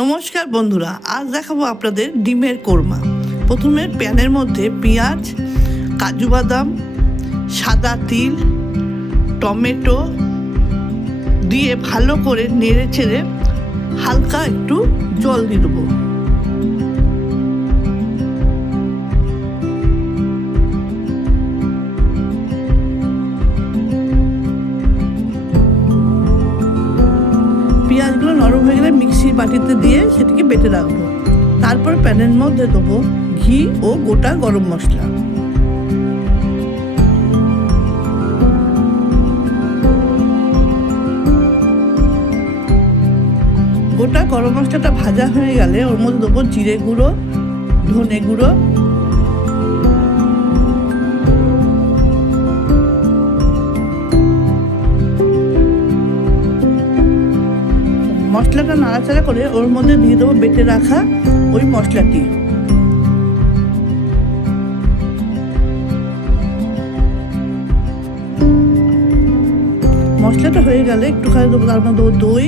নমস্কার বন্ধুরা, আজ দেখাবো আপনাদের ডিমের কোরমা। প্রথমে প্যানের মধ্যে পেঁয়াজ, কাজু বাদাম, সাদা তিল, টমেটো দিয়ে ভালো করে নেড়ে চেড়ে হালকা একটু জল দিয়ে দেবো। পেঁয়াজগুলো নরম হয়ে গেলে মিক্সির বাটিতে দিয়ে সেটিকে বেটে রাখবো। তারপর প্যানের মধ্যে দেবো ঘি ও গোটা গরম মশলা। গোটা গরম মশলাটা ভাজা হয়ে গেলে ওর মধ্যে দেবো জিরে গুঁড়ো, ধনে গুঁড়ো, মশলাটা নাড়াচাড়া করে ওর মধ্যে দিয়ে দেবো বেটে রাখা ওই মশলাটি। মশলাটা হয়ে গেলে একটুখানি দেবো তার মধ্যে দই,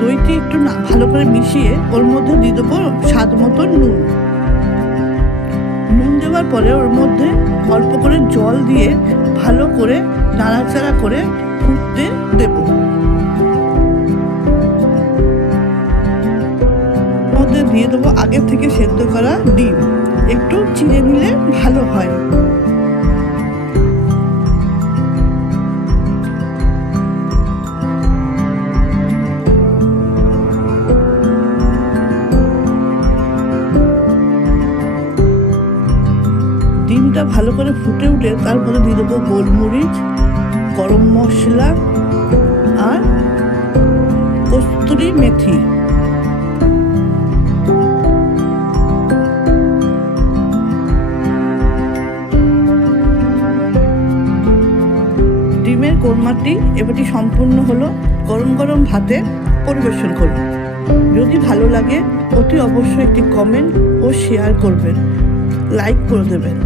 দইটি একটু ভালো করে মিশিয়ে ওর মধ্যে দিয়ে দেবো স্বাদ মতো নুন। দেওয়ার পরে ওর মধ্যে অল্প করে জল দিয়ে ভালো করে নাড়াচাড়া করে ফুটতে দেব। মধ্যে দিয়ে দেবো আগে থেকে সেদ্ধ করা ডিম, একটু চিড়ে নিলে ভালো হয়। ডিমটা ভালো করে ফুটে উঠে তার মধ্যে দিয়ে দেবো গোলমরিচ, গরম মশলা আর কস্তুরি মেথি। ডিমের কোরমাটি এবারটি সম্পূর্ণ হলো। গরম গরম ভাতে পরিবেশন করুন। যদি ভালো লাগে অতি অবশ্যই একটি কমেন্ট ও শেয়ার করবেন, লাইক করে দেবেন।